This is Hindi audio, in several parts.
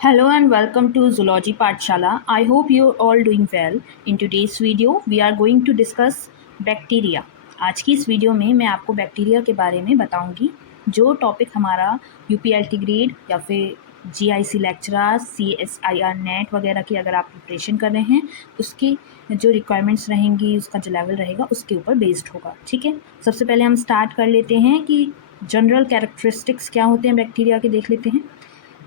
Hello and welcome to Zoology Pathshala. I hope you're all doing well. In today's video, we are going to discuss bacteria. आज की इस वीडियो में मैं आपको बैक्टीरिया के बारे में बताऊंगी। जो टॉपिक हमारा यूपीएलटी ग्रेड या फिर जीआईसी लेक्चरर सीएसआईआर नेट वगैरह की अगर आप प्रिपरेशन कर रहे हैं, उसकी जो रिक्वायरमेंट्स रहेंगी, उसका जो लेवल रहेगा उसके ऊपर बेस्ड होगा। ठीक है, सबसे पहले हम स्टार्ट कर लेते हैं कि जनरल कैरेक्टरिस्टिक्स क्या होते हैं बैक्टीरिया के, देख लेते हैं।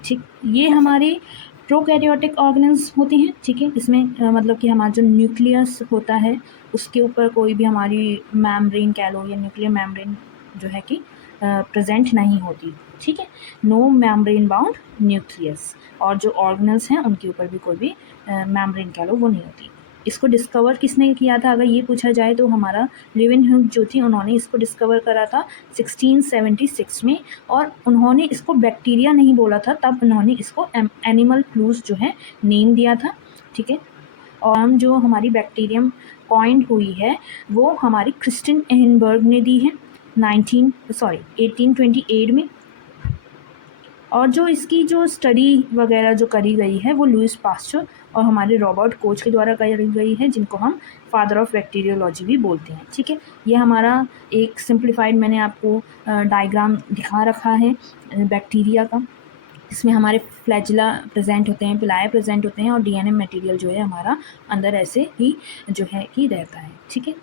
ठीक, ये हमारे प्रोकैरियोटिक ऑर्गेन्स होते हैं। ठीक है, इसमें मतलब कि हमारा जो न्यूक्लियस होता है उसके ऊपर कोई भी हमारी मेम्ब्रेन कह लो या न्यूक्लियर मेम्ब्रेन जो है कि प्रेजेंट नहीं होती। ठीक है, नो मेम्ब्रेन बाउंड न्यूक्लियस। और जो ऑर्गेनल्स हैं उनके ऊपर भी कोई भी मेम्ब्रेन कह लो वो नहीं होती। इसको डिस्कवर किसने किया था अगर ये पूछा जाए तो हमारा लेवेनहुक जो थी, उन्होंने इसको डिस्कवर करा था 1676 में। और उन्होंने इसको बैक्टीरिया नहीं बोला था, तब उन्होंने इसको एनिमल प्लूस जो है नेम दिया था। ठीक है, और हम जो हमारी बैक्टीरियम कॉइंड हुई है वो हमारी क्रिस्टिन एहनबर्ग ने दी है 1828 में। और जो इसकी जो स्टडी वगैरह जो करी गई है वो लुइस पास्चर और हमारे रॉबर्ट कोच के द्वारा करी गई है, जिनको हम फादर ऑफ बैक्टीरियोलॉजी भी बोलते हैं। ठीक है, ये हमारा एक सिंप्लीफाइड मैंने आपको डायग्राम दिखा रखा है बैक्टीरिया का। इसमें हमारे फ्लैजिला प्रेजेंट होते हैं, पिलाए प्रेजेंट होते हैं और डीएनए मटेरियल जो है हमारा अंदर ऐसे ही जो है कि रहता है। ठीक है,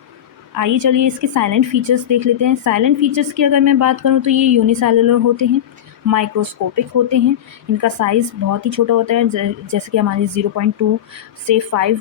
आइए चलिए इसके साइलेंट फीचर्स देख लेते हैं। साइलेंट फीचर्स की अगर मैं बात करूँ तो ये यूनिसेलुलर होते हैं, माइक्रोस्कोपिक होते हैं, इनका साइज़ बहुत ही छोटा होता है, जैसे कि हमारे 0.2 से 5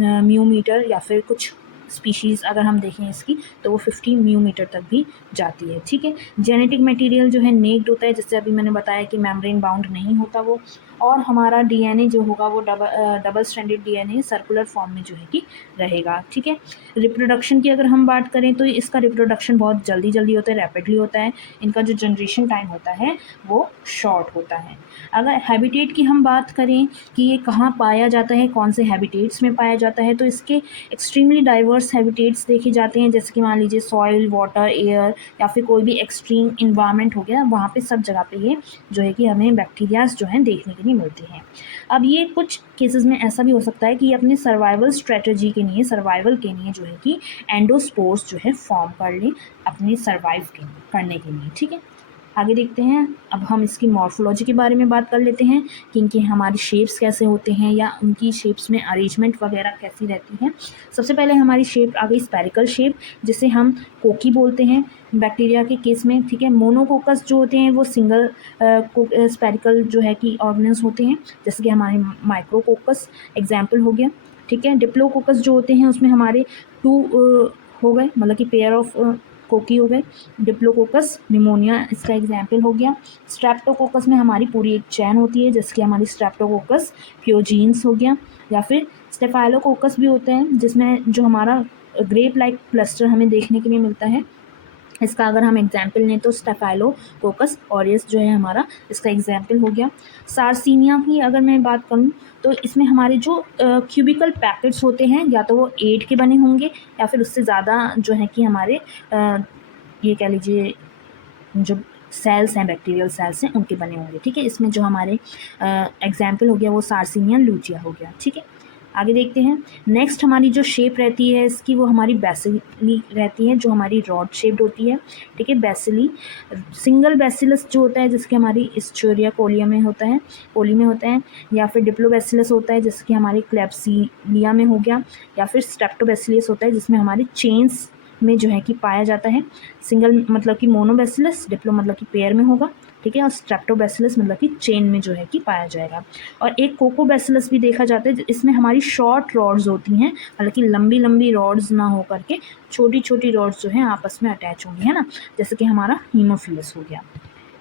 म्यूमीटर, या फिर कुछ स्पीशीज़ अगर हम देखें इसकी तो वो 50 म्यूमीटर तक भी जाती है। ठीक है, जेनेटिक मटेरियल जो है नेक्ड होता है, जैसे अभी मैंने बताया कि मेम्ब्रेन बाउंड नहीं होता वो। और हमारा डीएनए जो होगा वो double stranded DNA circular form में जो है कि रहेगा। ठीक है, रिप्रोडक्शन की अगर हम बात करें तो इसका रिप्रोडक्शन बहुत जल्दी जल्दी होता है, रैपिडली होता है। इनका जो जनरेशन टाइम होता है वो शॉर्ट होता है। अगर हैबिटेट की हम बात करें कि ये कहाँ पाया जाता है, कौन से हैबिटेट्स में पाया जाता है, तो इसके एक्सट्रीमली डाइवर्स हैबिटेट्स देखे जाते हैं, जैसे कि मान लीजिए सॉइल, वाटर, एयर या फिर कोई भी एक्सट्रीम इन्वायरमेंट हो गया, वहाँ पे सब जगह पे ये जो है कि हमें बैक्टीरियाज जो हैं देखने के लिए मिलते हैं। अब ये कुछ केसेस में ऐसा भी हो सकता है कि ये अपने सर्वाइवल स्ट्रेटजी के लिए, सर्वाइवल के लिए जो है कि एंडोस्पोर्स जो है फॉर्म कर लें अपने सर्वाइव करने के लिए। ठीक है, आगे देखते हैं। अब हम इसकी मॉर्फोलॉजी के बारे में बात कर लेते हैं कि इनके हमारी शेप्स कैसे होते हैं या उनकी शेप्स में अरेंजमेंट वगैरह कैसी रहती है। सबसे पहले हमारी शेप आ गई स्पेरिकल शेप, जिसे हम कोकी बोलते हैं बैक्टीरिया के केस में। ठीक है, मोनोकोकस जो होते हैं वो सिंगल स्पेरिकल जो है कि ऑर्गेन्स होते हैं, जैसे कि हमारे माइक्रोकोकस एग्जाम्पल हो गया। ठीक है, डिप्लोकोकस जो होते हैं उसमें हमारे 2 हो गए, मतलब कि पेयर ऑफ कोकी हो गए। डिप्लोकोकस निमोनिया इसका एग्जाम्पल हो गया। स्ट्रेप्टोकोकस में हमारी पूरी एक चैन होती है, जैसे कि हमारी स्ट्रेप्टोकोकस फ्योजीन्स हो गया। या फिर स्टेफाइलोकोकस भी होते हैं, जिसमें जो हमारा ग्रेप लाइक क्लस्टर हमें देखने के लिए मिलता है। इसका अगर हम एग्जाम्पल लें तो स्टेफाइलोकोकस ऑरियस जो है हमारा इसका एग्जाम्पल हो गया। सार्सिनिया की अगर मैं बात करूं तो इसमें हमारे जो क्यूबिकल पैकेट्स होते हैं, या तो वो 8 के बने होंगे या फिर उससे ज़्यादा जो है कि हमारे ये कह लीजिए जो सेल्स हैं, बैक्टीरियल सेल्स हैं, उनके बने होंगे। ठीक है, इसमें जो हमारे एग्जाम्पल हो गया वो सार्सिनिया लूचिया हो गया। ठीक है, आगे देखते हैं। नेक्स्ट हमारी जो शेप रहती है इसकी वो हमारी बेसिली रहती है, जो हमारी रॉड शेप्ड होती है। ठीक है, बेसिली सिंगल बेसिलस जो होता है, जिसके हमारी इस्चोरिया कोलिया में होता है, कोली में होता है। या फिर डिप्लोबैसिलस होता है जिसकी हमारी क्लेप्सिलिया में हो गया। या फिर स्ट्रेप्टोबैसिलस होता है जिसमें हमारी चेन्स में जो है कि पाया जाता है। सिंगल मतलब कि मोनोबैसिलस, डिप्लो मतलब कि पेयर में होगा। ठीक है, और स्ट्रेप्टोबैसिलस मतलब कि चेन में जो है कि पाया जाएगा। और एक कोकोबैसिलस भी देखा जाता है, इसमें हमारी शॉर्ट रॉड्स होती हैं, मतलब कि लंबी लंबी रॉड्स ना हो करके छोटी छोटी रॉड्स जो हैं आपस में अटैच होंगी, है ना, जैसे कि हमारा हीमोफिलस हो गया।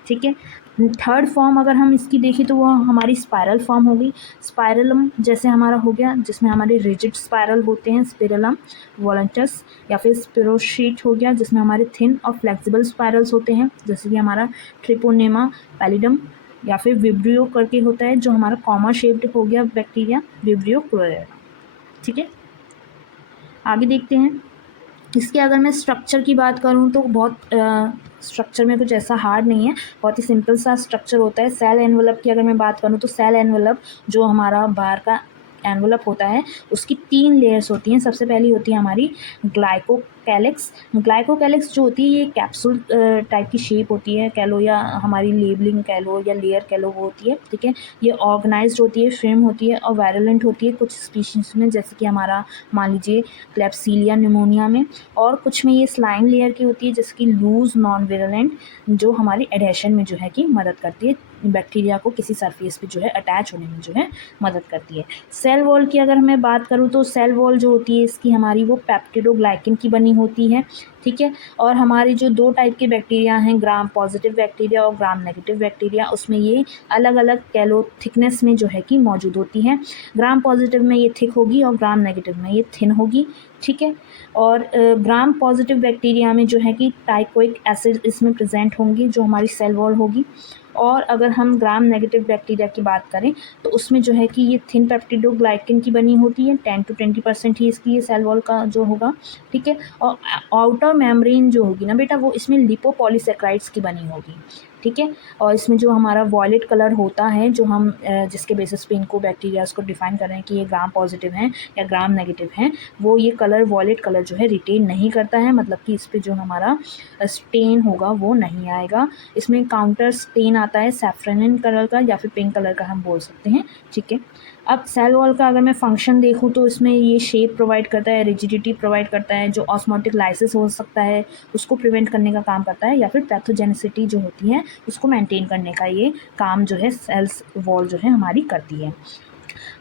ठीक है, थर्ड फॉर्म अगर हम इसकी देखें तो वह हमारी स्पायरल फॉर्म हो गई। स्पायरलम जैसे हमारा हो गया, जिसमें हमारे रिजिड स्पायरल होते हैं, स्पिरलम वॉलंटस। या फिर स्पिरोशीट हो गया, जिसमें हमारे थिन और फ्लेक्सिबल स्पायरल्स होते हैं, जैसे कि हमारा ट्रिपोनेमा पैलिडम। या फिर विब्रियो करके होता है, जो हमारा कॉमा शेप्ड हो गया बैक्टीरिया, विब्रियो क्लोरेरा। ठीक है, आगे देखते हैं। इसके अगर मैं स्ट्रक्चर की बात करूँ तो बहुत स्ट्रक्चर में कुछ ऐसा हार्ड नहीं है, बहुत ही सिंपल सा स्ट्रक्चर होता है। सेल एनवेलप की अगर मैं बात करूँ तो सेल एनवेलप जो हमारा बाहर का एनवेलप होता है उसकी 3 लेयर्स होती हैं। सबसे पहली होती है हमारी ग्लाइकोकैलिक्स। ग्लाइकोकैलिक्स जो होती है ये कैप्सूल टाइप की शेप होती है, कह लो, या हमारी लेबलिंग कह लो या लेयर कह लो, वो होती है, ठीक है। ये ऑर्गेनाइज्ड होती है, फ्रेम होती है और वायरुलेंट होती है कुछ स्पीशीज़ में, जैसे कि हमारा मान लीजिए क्लेप्सिलिया न्यूमोनिया में, और कुछ में ये स्लाइम लेयर की होती है जैसे कि लूज नॉन विरुलेंट, जो हमारी एडेशन में जो है कि मदद करती है, बैक्टीरिया को किसी सरफेस पे जो है अटैच होने में जो है मदद करती है। सेल वॉल की अगर मैं बात करूँ तो सेल वॉल जो होती है इसकी हमारी वो पेप्टिडोग्लाइकिन की बनी होती है, ठीक है। और हमारी जो 2 टाइप के बैक्टीरिया हैं, ग्राम पॉजिटिव बैक्टीरिया और ग्राम नेगेटिव बैक्टीरिया, उसमें ये अलग अलग कह लो थिकनेस में जो है कि मौजूद होती हैं। ग्राम पॉजिटिव में ये थिक होगी और ग्राम नेगेटिव में ये थिन होगी, ठीक है। और ग्राम पॉजिटिव बैक्टीरिया में जो है कि टाइकोइक एसिड इसमें प्रेजेंट होंगी जो हमारी सेल वॉल होगी। और अगर हम ग्राम नेगेटिव बैक्टीरिया की बात करें तो उसमें जो है कि ये थिन पेप्टिडोग्लाइकिन की बनी होती है, 10 to 20% ही इसकी ये सेल वॉल का जो होगा, ठीक है। और आउटर मेम्ब्रेन जो होगी ना बेटा, वो इसमें लिपोपॉलीसेक्राइड्स की बनी होगी, ठीक है। और इसमें जो हमारा वॉयलेट कलर होता है, जो हम जिसके बेसिस पे इनको बैक्टीरियाज को डिफाइन कर रहे हैं कि ये ग्राम पॉजिटिव हैं या ग्राम नेगेटिव हैं, वो ये कलर वॉयलेट कलर जो है रिटेन नहीं करता है, मतलब कि इस पर जो हमारा स्टेन होगा वो नहीं आएगा। इसमें काउंटर स्टेन आता है सैफ्रनिन कलर का या फिर पिंक कलर का हम बोल सकते हैं, ठीक है। अब सेल वॉल का अगर मैं फंक्शन देखूँ तो इसमें ये शेप प्रोवाइड करता है, रिजिडिटी प्रोवाइड करता है, जो ऑस्मोटिक लाइसिस हो सकता है उसको प्रिवेंट करने का काम करता है, या फिर पैथोजेनिसिटी जो होती है उसको मेंटेन करने का ये काम जो है सेल्स वॉल जो है हमारी करती है।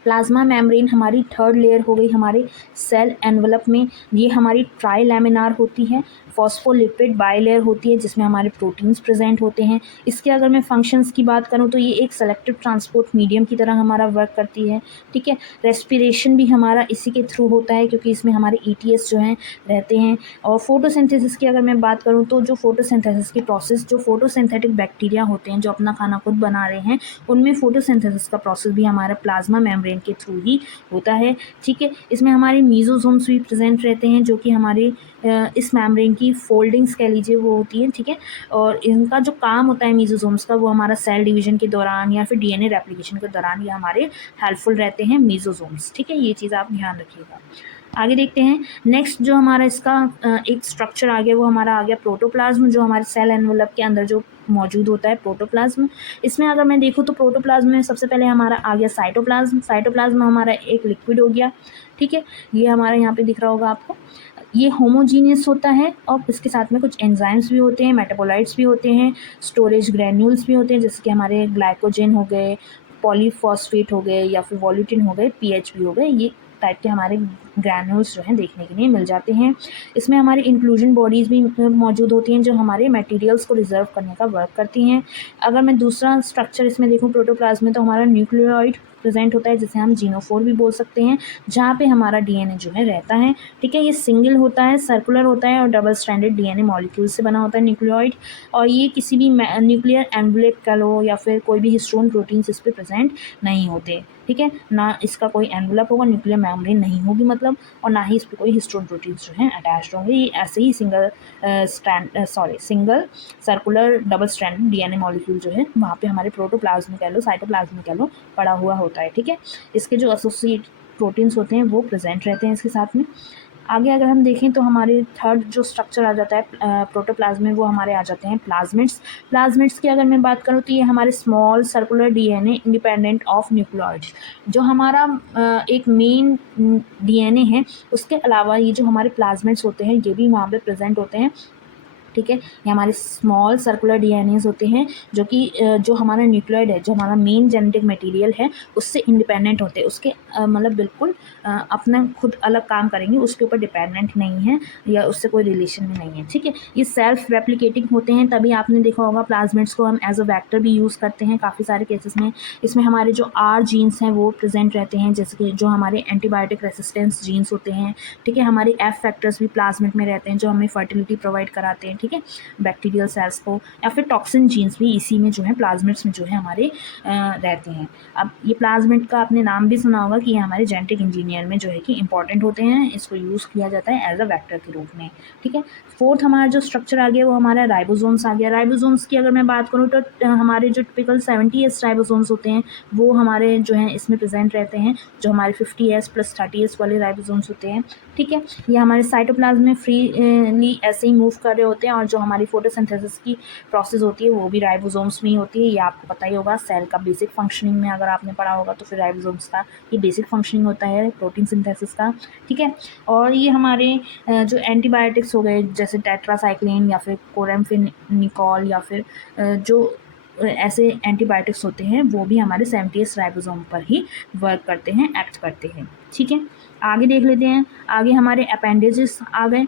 प्लाज्मा मेम्ब्रेन हमारी थर्ड लेयर हो गई हमारे सेल एनवलप में। ये हमारी ट्राई लैमिनार होती है, फॉस्फोलिपिड बाइलेयर होती है जिसमें हमारे प्रोटीन्स प्रेजेंट होते हैं। इसके अगर मैं फंक्शंस की बात करूँ तो ये एक सेलेक्टिव ट्रांसपोर्ट मीडियम की तरह हमारा वर्क करती है, ठीक है। रेस्पिरेशन भी हमारा इसी के थ्रू होता है क्योंकि इसमें हमारे ETS जो हैं रहते हैं। और फोटोसिंथेसिस की अगर मैं बात करूँ तो जो फोटोसिंथेसिस की प्रोसेस, जो फोटोसिंथेटिक बैक्टीरिया होते हैं जो अपना खाना खुद बना रहे हैं, उनमें फोटोसिंथेसिस का प्रोसेस भी हमारा प्लाज्मा मेम्ब्रेन के थ्रू ही होता है, ठीक है। इसमें हमारे मीजोसोम्स भी प्रेजेंट रहते हैं जो कि हमारे इस मेम्ब्रेन की फोल्डिंग्स कह लीजिए वो होती है, ठीक है। और इनका जो काम होता है मीजोसोम्स का, वो हमारा सेल डिवीजन के दौरान या फिर DNA रेप्लिकेशन के दौरान ये हमारे हेल्पफुल रहते हैं मीजोसोम्स, ठीक है। ये चीज़ आप ध्यान रखिएगा। आगे देखते हैं। नेक्स्ट जो हमारा इसका एक स्ट्रक्चर आ गया वो हमारा आ गया प्रोटोप्लाज्म, जो हमारे सेल एनवेलप के अंदर जो मौजूद होता है प्रोटोप्लाज्म। इसमें अगर मैं देखूँ तो प्रोटोप्लाज्म में सबसे पहले हमारा आ गया साइटोप्लाज्म। साइटोप्लाज्म हमारा एक लिक्विड हो गया, ठीक है। ये हमारा यहाँ पे दिख रहा होगा आपको। ये होमोजीनियस होता है और इसके साथ में कुछ एंजाइम्स भी होते हैं, मेटाबोलाइट्स भी होते हैं, स्टोरेज ग्रैन्यूल्स भी होते हैं जैसे कि हमारे ग्लाइकोजन हो गए, पॉलीफॉस्फेट हो गए या फिर वॉल्यूटिन हो गए, पीएच भी हो गए, ये टाइप के हमारे ग्रैन्यूल्स जो हैं देखने के लिए मिल जाते हैं। इसमें हमारी इंक्लूजन बॉडीज़ भी मौजूद होती हैं जो हमारे मटेरियल्स को रिजर्व करने का वर्क करती हैं। अगर मैं दूसरा स्ट्रक्चर इसमें देखूँ प्रोटोप्लाज्म में, तो हमारा न्यूक्लियोइड प्रेजेंट होता है जिसे हम जीनोफोर भी बोल सकते हैं, जहाँ पे हमारा DNA जो है रहता है, ठीक है। ये सिंगल होता है, सर्कुलर होता है और डबल स्ट्रैंडेड DNA मॉलिक्यूल से बना होता है न्यूक्लियोइड। और ये किसी भी न्यूक्लियर एनवेलप का लो या फिर कोई भी हिस्टोन प्रोटीन्स इस पर प्रेजेंट नहीं होते, ठीक है। ना इसका कोई एनवेलप होगा, न्यूक्लियर मेम्ब्रेन नहीं होगी मतलब, और ना ही इस पर कोई हिस्टोन प्रोटीन्स जो हैं अटैच्ड होंगे। ये ऐसे ही single circular double stranded DNA molecule जो है वहाँ पे हमारे प्रोटोप्लाज्म कह लो, साइटोप्लाज्म कह लो, पड़ा हुआ होता है, ठीक है। इसके जो एसोसिएट प्रोटीन्स होते हैं वो प्रेजेंट रहते हैं इसके साथ में। आगे अगर हम देखें तो हमारे थर्ड जो स्ट्रक्चर आ जाता है प्रोटोप्लाज्म में, वो हमारे आ जाते हैं प्लाज्मिड्स। प्लाज्मिड्स की अगर मैं बात करूँ तो ये हमारे small circular DNA independent of nucleoids. जो हमारा एक मेन DNA है, उसके अलावा ये जो हमारे प्लाज्मिड्स होते हैं ये भी वहाँ पे प्रेजेंट होते हैं, ठीक है। ये हमारे स्मॉल सर्कुलर DNAs होते हैं जो कि जो हमारा न्यूक्लियोइड है, जो हमारा मेन जेनेटिक मटेरियल है, उससे इंडिपेंडेंट होते हैं, उसके मतलब बिल्कुल अपना खुद अलग काम करेंगे, उसके ऊपर डिपेंडेंट नहीं है या उससे कोई रिलेशन में नहीं है, ठीक है। ये सेल्फ रेप्लिकेटिंग होते हैं, तभी आपने देखा होगा प्लाज्मिड्स को हम एज अ वैक्टर भी यूज़ करते हैं काफ़ी सारे केसेस में। इसमें हमारे जो R जीन्स हैं वो प्रेजेंट रहते हैं, जैसे कि जो हमारे एंटीबायोटिक रेसिस्टेंस जीन्स होते हैं, ठीक है। हमारे F फैक्टर्स भी प्लाज्मिड में रहते हैं जो हमें फर्टिलिटी प्रोवाइड कराते हैं, ठीक ठीक है, बैक्टीरियल सेल्स को, या फिर टॉक्सिन जीन्स भी इसी में जो है प्लाज्मिड्स में जो है हमारे रहते हैं। अब ये प्लाज्मिड का आपने नाम भी सुना होगा कि ये हमारे जेनेटिक इंजीनियर में जो है कि इंपॉर्टेंट होते हैं, इसको यूज़ किया जाता है एज अ वेक्टर के रूप में, ठीक है। फोर्थ हमारा जो स्ट्रक्चर आ गया वो हमारा राइबोसोम्स आ गया। राइबोसोम्स की अगर मैं बात करूँ तो हमारे जो टिपिकल 70S राइबोसोम्स होते हैं वो हमारे जो हैं इसमें प्रेजेंट रहते हैं, जो हमारे 50S + 30S वाले राइबोसोम्स होते हैं, ठीक है। ये हमारे साइटोप्लाज्म में फ्रीली ऐसे ही मूव कर रहे होते हैं, और जो हमारी फोटोसिंथेसिस की प्रोसेस होती है वो भी राइबोसोम्स में ही होती है। ये आपको पता ही होगा, सेल का बेसिक फंक्शनिंग में अगर आपने पढ़ा होगा तो फिर राइबोसोम्स का ये बेसिक फंक्शनिंग होता है प्रोटीन सिंथेसिस का, ठीक है। और ये हमारे जो एंटीबायोटिक्स हो गए जैसे टेट्रासाइक्लिन या फिर कोराम्फेनिकोल या फिर जो ऐसे एंटीबायोटिक्स होते हैं वो भी हमारे 70S राइबोसोम पर ही वर्क करते हैं, एक्ट करते हैं, ठीक है। आगे देख लेते हैं, आगे हमारे अपेंडेजेस आ गए।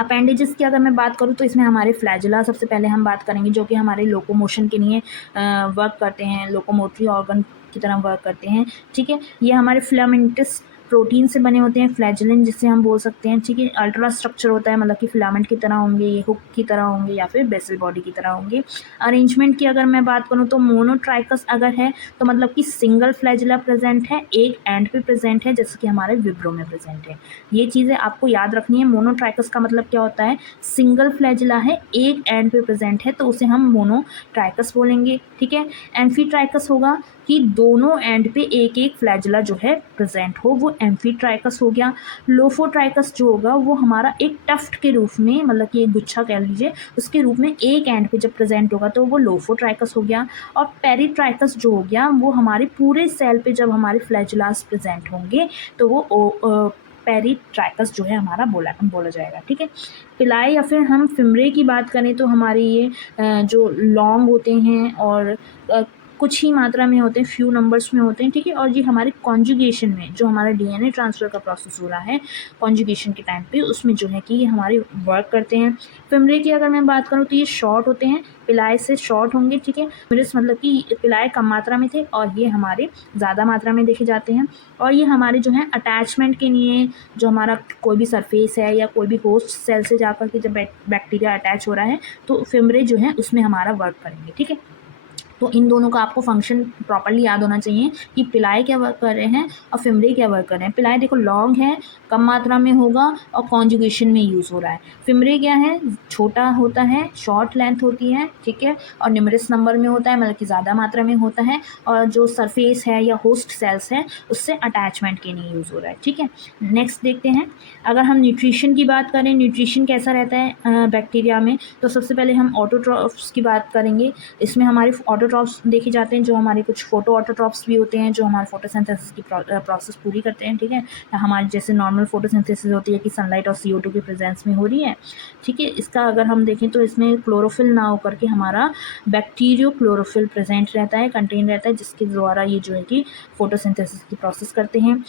अपेंडेजेस की अगर मैं बात करूँ तो इसमें हमारे फ्लैजिला सबसे पहले हम बात करेंगे, जो कि हमारे लोकोमोशन के लिए वर्क करते हैं, लोकोमोटरी ऑर्गन की तरह वर्क करते हैं, ठीक है। ये हमारे फिलामेंटस प्रोटीन से बने होते हैं, फ्लैजिलन जिसे हम बोल सकते हैं, ठीक है। अल्ट्रा स्ट्रक्चर होता है, मतलब कि फिलामेंट की तरह होंगे, ये हुक की तरह होंगे या फिर बेसल बॉडी की तरह होंगे। अरेंजमेंट की अगर मैं बात करूँ तो मोनोट्राइकस अगर है तो मतलब कि सिंगल फ्लैजिला प्रेजेंट है, एक एंड पे प्रेजेंट है, जैसे कि हमारे विब्रो में प्रेजेंट है। ये चीज़ें आपको याद रखनी है। मोनोट्राइकस का मतलब क्या होता है, सिंगल फ्लैजिला है, एक एंड पे प्रेजेंट है, तो उसे हम मोनोट्राइकस बोलेंगे, ठीक है। एम्फीट्राइकस होगा कि दोनों एंड पे एक एक फ्लैजिला जो है प्रेजेंट हो, वो एम्फीट्राइकस हो गया। लोफोट्राइकस जो होगा वो हमारा एक टफ्ट के रूप में, मतलब कि एक गुच्छा कह लीजिए, उसके रूप में एक एंड पे जब प्रेजेंट होगा तो वो लोफोट्राइकस हो गया। और पेरिट्राइकस जो हो गया वो हमारे पूरे सेल पे जब हमारे फ्लैजिलास प्रेजेंट होंगे तो वो पेरिट्राइकस जो है हमारा बोला जाएगा, ठीक है। पिलाई या फिर हम फिमरे की बात करें तो हमारे ये जो लॉन्ग होते हैं और कुछ ही मात्रा में होते हैं, फ्यू नंबर्स में होते हैं, ठीक है। और ये हमारे कॉन्जुगेशन में जो हमारा DNA ट्रांसफ़र का प्रोसेस हो रहा है कॉन्जुगेशन के टाइम पे, उसमें जो है कि ये हमारे वर्क करते हैं। फिमरे की अगर मैं बात करूँ तो ये शॉर्ट होते हैं, पिलाई से शॉर्ट होंगे, ठीक है। फिमरेस मतलब कि पिलाई कम मात्रा में थे और ये हमारे ज़्यादा मात्रा में देखे जाते हैं। और ये हमारे जो है अटैचमेंट के लिए, जो हमारा कोई भी सरफेस है या कोई भी होस्ट सेल से जाकर के जब बैक्टीरिया अटैच हो रहा है तो फिमरे जो है उसमें हमारा वर्क करेंगे, ठीक है। तो इन दोनों का आपको फंक्शन प्रॉपर्ली याद होना चाहिए कि पिलाई क्या वर्क कर रहे हैं और फिमरे क्या वर्क कर रहे हैं। पिलाई देखो लॉन्ग है, कम मात्रा में होगा और कॉन्जुगेशन में यूज़ हो रहा है। फिमरे क्या है, छोटा होता है, शॉर्ट लेंथ होती है, ठीक है, और न्यूमरस नंबर में होता है, मतलब कि ज़्यादा मात्रा में होता है, और जो सरफेस है या होस्ट सेल्स है उससे अटैचमेंट के लिए यूज़ हो रहा है, ठीक है। नेक्स्ट देखते हैं, अगर हम न्यूट्रिशन की बात करें, न्यूट्रिशन कैसा रहता है बैक्टीरिया में, तो सबसे पहले हम ऑटोट्रॉफ्स की बात करेंगे। इसमें हमारे ऑटोट्रॉफ्स देखे जाते हैं, जो हमारे कुछ फोटो ऑटोट्रॉफ्स भी होते हैं जो हमारे फोटोसिंथेसिस की प्रोसेस पूरी करते हैं, ठीक है। हमारी जैसे नॉर्मल फोटोसिंथेसिस होती है कि सनलाइट और CO2 के प्रेजेंस में हो रही है, ठीक है। इसका अगर हम देखें तो इसमें क्लोरोफिल ना होकर के हमारा बैक्टीरियो क्लोरोफिल प्रेजेंट रहता है, कंटेन रहता है, जिसके द्वारा ये जो है कि फोटोसिंथेसिस की प्रोसेस करते हैं।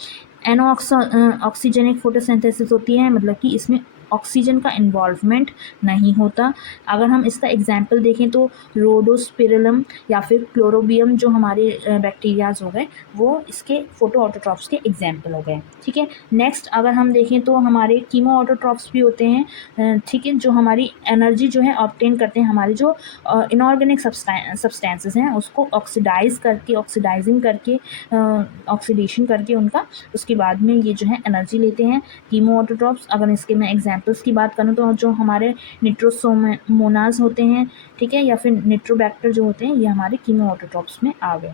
ऑक्सीजनिक फोटोसिंथेसिस होती है, मतलब कि इसमें ऑक्सीजन का इन्वॉल्वमेंट नहीं होता। अगर हम इसका एग्जाम्पल देखें तो रोडोस्पिरिलम या फिर क्लोरोबियम जो हमारे बैक्टीरियाज हो गए वो इसके फोटो ऑटोट्रॉफ्स के एग्जाम्पल हो गए, ठीक है। नेक्स्ट अगर हम देखें तो हमारे कीमो ऑटोट्रॉफ्स भी होते हैं, ठीक है, जो हमारी एनर्जी जो है ऑब्टेन करते हैं, हमारे जो इनऑर्गेनिक सब्सटेंसेस हैं उसको ऑक्सीडाइजिंग करके ऑक्सीडेशन करके उनका, उसके बाद में ये जो है एनर्जी लेते हैं कीमो ऑटोट्रॉफ्स। अगर इसके मैं एग्जांपल्स की बात करूँ तो जो हमारे निट्रोसोमोनाज होते हैं, ठीक है, या फिर निट्रोबैक्टर जो होते हैं, ये हमारे कीमो ऑटोट्रॉफ्स में आ गए।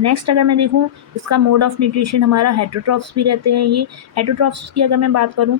नेक्स्ट अगर मैं देखूँ इसका मोड ऑफ न्यूट्रिशन हमारा हेटरोट्रॉफ्स भी रहते हैं। ये हेटरोट्रॉफ्स की अगर मैं बात करूँ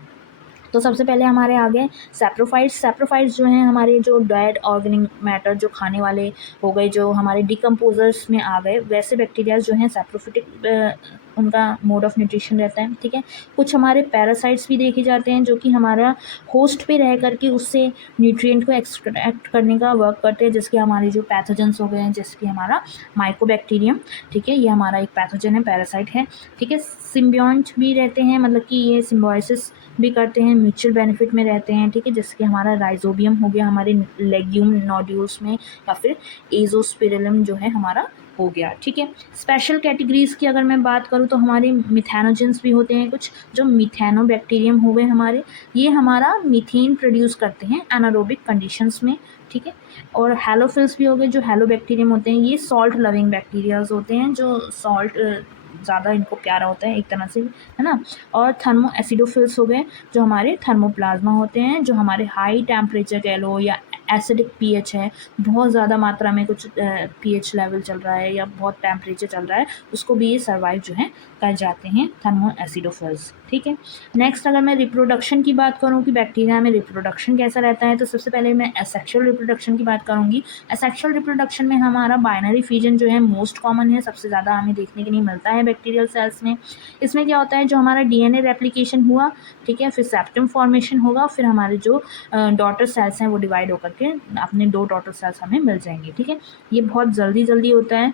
तो सबसे पहले हमारे आ गए सैप्रोफाइट्स। सैप्रोफाइट्स जो हैं हमारे जो डेड ऑर्गेनिक मैटर जो खाने वाले हो गए, जो हमारे डिकम्पोजर्स में आ गए, वैसे बैक्टीरिया जो हैं सैप्रोफिटिक उनका मोड ऑफ न्यूट्रिशन रहता है, ठीक है। कुछ हमारे पैरासाइट्स भी देखे जाते हैं जो कि हमारा होस्ट पे रह करके उससे न्यूट्रिएंट को एक्सट्रैक्ट करने का वर्क करते हैं, जिसके हमारे जो पैथोजेंस हो गए हैं, जैसे कि हमारा माइकोबैक्टीरियम, ठीक है, ये हमारा एक पैथोजन है, पैरासाइट है, ठीक है। सिम्बियोंट भी रहते हैं, मतलब कि ये सिम्बायोसिस भी करते हैं, म्यूचुअल बेनिफिट में रहते हैं, ठीक है, जैसे कि हमारा राइजोबियम हो गया हमारे लेग्यूम नोड्यूल्स में, या फिर एजोस्पिरिलम जो है हमारा हो गया, ठीक है। स्पेशल कैटेगरीज़ की अगर मैं बात करूँ तो हमारे मिथेनोजेंस भी होते हैं कुछ, जो मिथेनोबैक्टीरियम हो गए हमारे, ये हमारा मीथेन प्रोड्यूस करते हैं एनारोबिक कंडीशंस में, ठीक है। और हेलोफिल्स भी हो गए, जो हेलोबैक्टीरियम होते हैं, ये सॉल्ट लविंग बैक्टीरियाज होते हैं, जो सॉल्ट ज़्यादा इनको प्यारा होता है एक तरह से, है ना। और थर्मो एसिडोफिल्स हो गए, जो हमारे थर्मोप्लाज्मा होते हैं, जो हमारे हाई टेम्परेचर कह लो या एसिडिक पीएच है, बहुत ज़्यादा मात्रा में कुछ पीएच लेवल चल रहा है या बहुत टेम्परेचर चल रहा है, उसको भी ये सर्वाइव जो है कर जाते हैं, थर्मो एसिडोफिल्स, ठीक है। नेक्स्ट अगर मैं रिप्रोडक्शन की बात करूँ कि बैक्टीरिया में रिप्रोडक्शन कैसा रहता है, तो सबसे पहले मैं एसेक्सुअल रिप्रोडक्शन की बात करूँगी। एसेक्सुअल रिप्रोडक्शन में हमारा बाइनरी फिजन जो है मोस्ट कॉमन है, सबसे ज़्यादा हमें देखने के लिए मिलता है बैक्टीरियल सेल्स में। इसमें क्या होता है, जो हमारा डीएनए रेप्लिकेशन हुआ, ठीक है, फिर सेप्टम फॉर्मेशन होगा, फिर हमारे जो डॉटर सेल्स हैं वो डिवाइड होकर के अपने 2 डॉटर सेल्स हमें मिल जाएंगे, ठीक है। ये बहुत जल्दी होता है।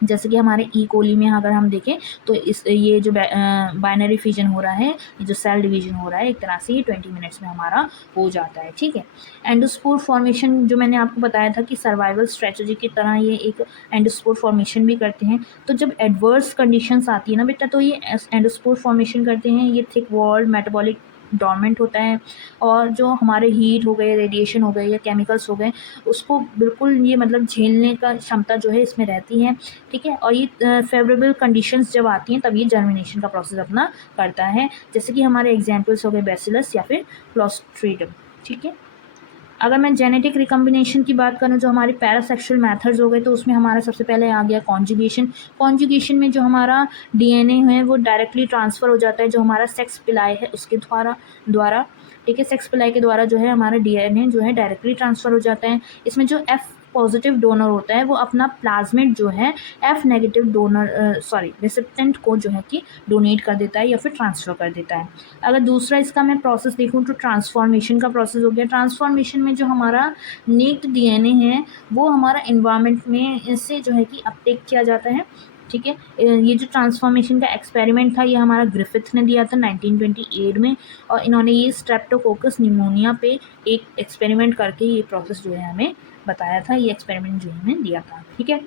जैसे कि हमारे ई कोली में अगर हम देखें तो ये जो बाइनरी फिजन हो रहा है, ये जो सेल डिवीजन हो रहा है, एक तरह से ये 20 मिनट्स में हमारा हो जाता है, ठीक है। एंडोस्पोर फॉर्मेशन जो मैंने आपको बताया था कि सर्वाइवल स्ट्रेटजी की तरह ये एक एंडोस्पोर फॉर्मेशन भी करते हैं। तो जब एडवर्स कंडीशंस आती है ना बेटा, तो ये एंडोस्पोर फॉर्मेशन करते हैं। ये थिक वॉल्ड मेटाबॉलिक डोरमेंट होता है, और जो हमारे हीट हो गए, रेडिएशन हो गए या केमिकल्स हो गए, उसको बिल्कुल ये मतलब झेलने का क्षमता जो है इसमें रहती है, ठीक है। और ये फेवरेबल कंडीशंस जब आती हैं तब ये जर्मिनेशन का प्रोसेस अपना करता है। जैसे कि हमारे एग्जांपल्स हो गए बैसिलस या फिर क्लोस्ट्रीडियम, ठीक है। अगर मैं जेनेटिक रिकम्बिनेशन की बात करूँ, जो हमारे पैरासेक्सुअल मेथड्स हो गए, तो उसमें हमारा सबसे पहले आ गया कॉन्जुगेशन। कॉन्जुगेशन में जो हमारा डीएनए है वो डायरेक्टली ट्रांसफ़र हो जाता है, जो हमारा सेक्स पिलाई है उसके द्वारा, ठीक है। सेक्स पिलाई के द्वारा जो है हमारा डीएनए जो है डायरेक्टली ट्रांसफ़र हो जाता है। इसमें जो एफ पॉजिटिव डोनर होता है वो अपना प्लाज्मिड जो है एफ नेगेटिव डोनर रिसिप्टेंट को जो है कि डोनेट कर देता है या फिर ट्रांसफ़र कर देता है। अगर दूसरा इसका मैं प्रोसेस देखूँ तो ट्रांसफॉर्मेशन का प्रोसेस हो गया। ट्रांसफॉर्मेशन में जो हमारा नेक्ड डीएनए है वो हमारा एनवायरनमेंट में इससे जो है कि अपटेक किया जाता है, ठीक है। ये जो ट्रांसफॉर्मेशन का एक्सपेरिमेंट था ये हमारा ग्रिफिथ ने दिया था 1928 में, और इन्होंने ये स्ट्रेप्टोकोकस निमोनिया पे एक एक्सपेरिमेंट करके ये प्रोसेस जो है हमें बताया था, ये एक्सपेरिमेंट जो हमें दिया था, ठीक है।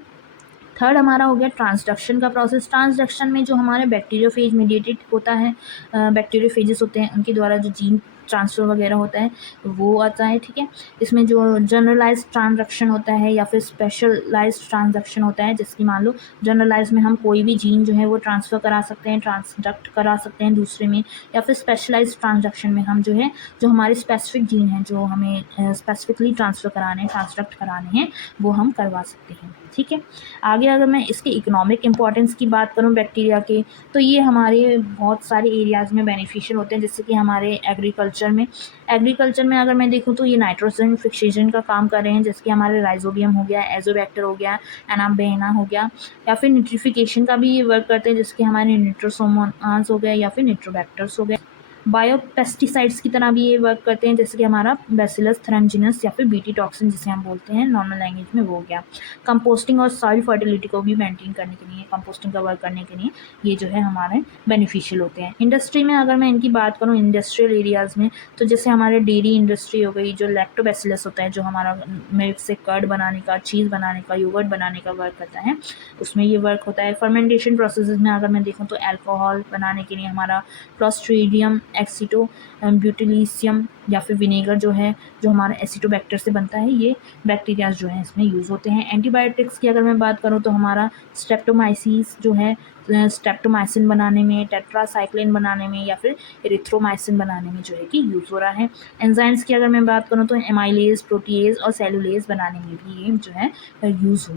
थर्ड हमारा हो गया ट्रांसडक्शन का प्रोसेस। ट्रांसडक्शन में जो हमारे बैक्टीरियोफेज मीडिएटेड होता है, बैक्टीरियोफेजेस होते हैं, उनके द्वारा जो जीन ट्रांसफ़र वगैरह होता है वो आता है, ठीक है। इसमें जो जनरलाइज्ड ट्रांसडक्शन होता है या फिर स्पेशलाइज्ड ट्रांसडक्शन होता है, जिसकी मान लो जनरलाइज में हम कोई भी जीन जो है वो ट्रांसफ़र करा सकते हैं, ट्रांसडक्ट करा सकते हैं दूसरे में, या फिर स्पेशलाइज्ड ट्रांसडक्शन में हम जो है जो हमारे स्पेसिफिक जीन हैं जो हमें स्पेसिफिकली ट्रांसफ़र कराने हैं, ट्रांसडक्ट कराने हैं, वो हम करवा सकते हैं, ठीक है। आगे अगर मैं इसके इकोनॉमिक इम्पोर्टेंस की बात करूँ बैक्टीरिया के, तो ये हमारे बहुत सारे एरियाज़ में बेनिफिशियल होते हैं। जैसे कि हमारे एग्रीकल्चर में अगर मैं देखूँ तो ये नाइट्रोजन फिक्सेशन का काम कर रहे हैं, जैसे कि हमारे राइजोबियम हो गया, एजोबैक्टर हो गया, एनाबेना हो गया, या फिर न्यूट्रिफिकेशन का भी ये वर्क करते हैं, जैसे कि हमारे निट्रोसोमोनास हो गया या फिर निट्रोबैक्टर्स हो गए। बायोपेस्टिसाइड्स की तरह भी ये वर्क करते हैं, जैसे कि हमारा बैसिलस थ्रंजिनस या फिर बीटी टॉक्सिन जिसे हम बोलते हैं नॉर्मल लैंग्वेज में, वो हो गया। कंपोस्टिंग और सॉइल फर्टिलिटी को भी मेंटेन करने के लिए, कंपोस्टिंग का वर्क करने के लिए ये जो है हमारे बेनिफिशियल होते हैं। इंडस्ट्री में अगर मैं इनकी बात करूँ, इंडस्ट्रियल एरियाज़ में, तो जैसे हमारे डेयरी इंडस्ट्री हो गई, जो लैक्टोबैसिलस होता है, जो हमारा मिल्क से कर्ड बनाने का, चीज़ बनाने का, योगर्ट बनाने का वर्क करता है, उसमें ये वर्क होता है। फर्मेंटेशन प्रोसेस में अगर मैं देखूँ तो अल्कोहल बनाने के लिए हमारा क्लोस्ट्रीडियम एक्सीटो ब्यूटिलिशियम या फिर विनेगर जो है, जो हमारा एसिटोबैक्टर से बनता है, ये बैक्टीरियाज जो हैं इसमें यूज़ होते हैं। एंटीबायोटिक्स की अगर मैं बात करूँ तो हमारा स्ट्रेप्टोमाइसिस जो है स्ट्रेप्टोमाइसिन बनाने में, टेट्रासाइक्लिन बनाने में या फिर एरिथ्रोमाइसिन बनाने में जो है कि यूज़ हो रहा है। एंजाइम्स की अगर मैं बात करूँ तो एमाइलेज, प्रोटीएज और सेलुलेज बनाने में भी ये जो है यूज़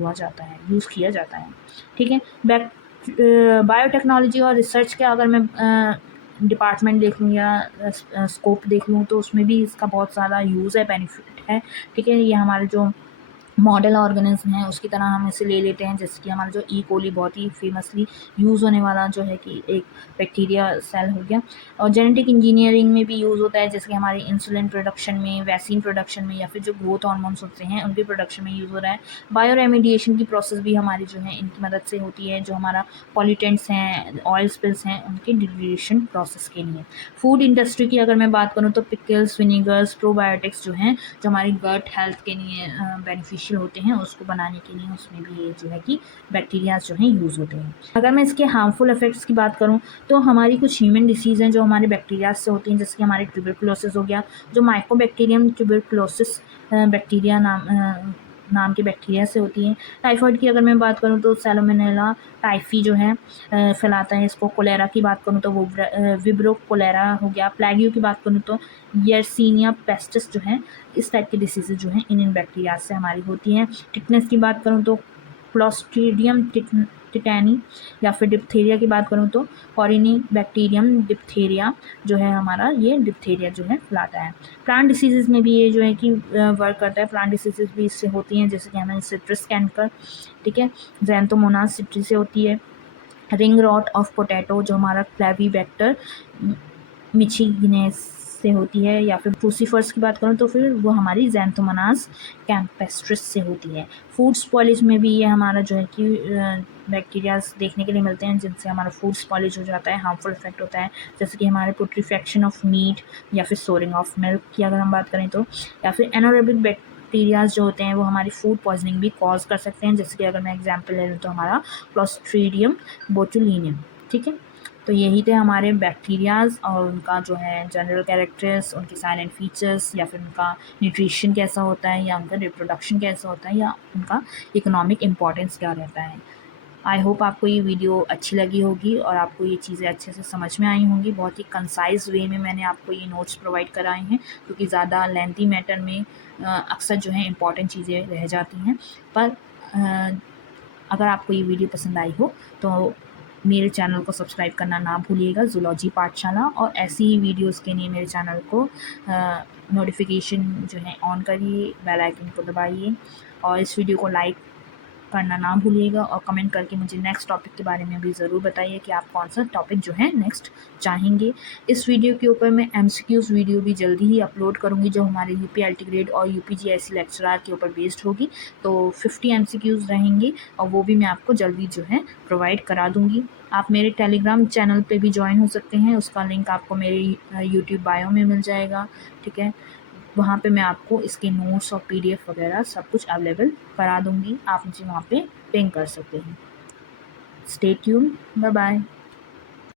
किया जाता है, ठीक है। बायोटेक्नोलॉजी और रिसर्च के अगर मैं डिपार्टमेंट देख लूँ या स्कोप देख लूँ, तो उसमें भी इसका बहुत ज़्यादा यूज़ है, बेनिफिट है, ठीक है। ये हमारे जो मॉडल ऑर्गेनिज्म है उसकी तरह हम इसे ले लेते हैं, जैसे कि हमारा जो ई कोली बहुत ही फेमसली यूज़ होने वाला जो है कि एक बैक्टीरिया सेल हो गया। और जेनेटिक इंजीनियरिंग में भी यूज़ होता है, जैसे कि हमारे इंसुलिन प्रोडक्शन में, वैक्सीन प्रोडक्शन में, या फिर जो ग्रोथ हार्मोन्स होते हैं उनके प्रोडक्शन में यूज़ हो रहा है। बायो रेमिडिएशन की प्रोसेस भी हमारी जो है इनकी मदद से होती है, जो हमारा पॉल्यूटेंट्स हैं, ऑयल स्पिल्स हैं, उनके डिग्रेडेशन प्रोसेस के लिए। फूड इंडस्ट्री की अगर मैं बात करूँ तो पिकल्स, विनेगर्स, प्रोबायोटिक्स जो हैं, जो हमारी गट हेल्थ के लिए बेनिफिशियल बेनिफिशियल होते हैं उसको बनाने के लिए, उसमें भी ये जो है कि बैक्टीरिया जो हैं यूज़ होते हैं। अगर मैं इसके हार्मफुल इफ़ेक्ट्स की बात करूँ तो हमारी कुछ ह्यूमन डिसीज़ हैं जो हमारे बैक्टीरिया से होती हैं, जैसे कि हमारे ट्यूबरकुलोसिस हो गया, जो माइकोबैक्टीरियम ट्यूबरकुलोसिस बैक्टीरिया नाम के बैक्टीरिया से होती हैं। टाइफाइड की अगर मैं बात करूँ तो सैल्मोनेला टाइफी जो है फैलाता है इसको। कोलेरा की बात करूँ तो वो विब्रो कोलेरा हो गया। प्लेग्यू की बात करूँ तो यर्सीनिया पेस्टिस जो है, इस टाइप की डिसीज़ेज जो हैं इन बैक्टीरिया से हमारी होती हैं। टिटनेस की बात करूँ तो क्लोस्ट्रीडियम टिटैनी, या फिर डिप्थीरिया की बात करूँ तो कॉरिनीबैक्टीरियम डिप्थीरिया जो है हमारा, ये डिप्थीरिया जो है फैलाता है। प्लांट डिसीज़ेज़ में भी ये जो है कि वर्क करता है। प्लांट डिसीज़ेज़ भी इससे होती हैं, जैसे कि हमें सिट्रस कैंकर, ठीक है, ज़ैंथोमोनास सिट्री से होती है। रिंग रॉट ऑफ पोटैटो जो हमारा क्लेवीबैक्टर मिचिगिनेस से होती है। या फिर क्रूसीफर्स की बात करूँ तो फिर वो हमारी ज़ैंथोमोनास कैम्पेस्ट्रिस से होती है। फूड स्पॉइलेज में भी ये हमारा जो है कि बैक्टीरियाज देखने के लिए मिलते हैं, जिनसे हमारा फूड स्पॉइलेज हो जाता है, हार्मफुल इफेक्ट होता है, जैसे कि हमारे पुट्रीफेक्शन ऑफ मीट, या फिर सोरिंग ऑफ मिल्क की अगर हम बात करें तो, या फिर एनारोबिक बैक्टीरियाज जो होते हैं वो हमारी फूड पॉइजनिंग भी कॉज कर सकते हैं, जैसे कि अगर मैं एग्जाम्पल ले लूँ तो हमारा क्लोस्ट्रीडियम बोटुलिनियम, ठीक है। तो यही थे हमारे बैक्टीरियाज और उनका जो है जनरल कैरेक्टर्स, उनके साइलेंट फीचर्स, या फिर उनका न्यूट्रिशन कैसा होता है, या उनका रिप्रोडक्शन कैसा होता है, या उनका इकोनॉमिक इम्पोर्टेंस क्या रहता है। आई होप आपको ये वीडियो अच्छी लगी होगी और आपको ये चीज़ें अच्छे से समझ में आई होंगी। बहुत ही कंसाइज वे में मैंने आपको ये नोट्स प्रोवाइड कराए हैं, क्योंकि ज़्यादा लेंथी मैटर में अक्सर जो है इम्पॉर्टेंट चीज़ें रह जाती हैं। पर अगर आपको ये वीडियो पसंद आई हो तो मेरे चैनल को सब्सक्राइब करना ना भूलिएगा, ज़ूलॉजी पाठशाला, और ऐसी ही वीडियोज़ के लिए मेरे चैनल को नोटिफिकेशन जो है ऑन करिए, बेल आइकन को दबाइए, और इस वीडियो को लाइक करना ना भूलिएगा, और कमेंट करके मुझे नेक्स्ट टॉपिक के बारे में भी ज़रूर बताइए कि आप कौन सा टॉपिक जो है नेक्स्ट चाहेंगे। इस वीडियो के ऊपर मैं MCQs वीडियो भी जल्दी ही अपलोड करूँगी, जो हमारे UPLT ग्रेड और UPGIC लेक्चरार के ऊपर बेस्ड होगी। तो 50 MCQs रहेंगे और वो भी मैं आपको जल्दी जो है प्रोवाइड करा दूँगी। आप मेरे टेलीग्राम चैनल पे भी ज्वाइन हो सकते हैं, उसका लिंक आपको मेरे YouTube बायो में मिल जाएगा, ठीक है। वहाँ पे मैं आपको इसके नोट्स और PDF वगैरह सब कुछ अवेलेबल करा दूँगी, आप मुझे वहाँ पे पिंग कर सकते हैं। Stay tune, bye bye.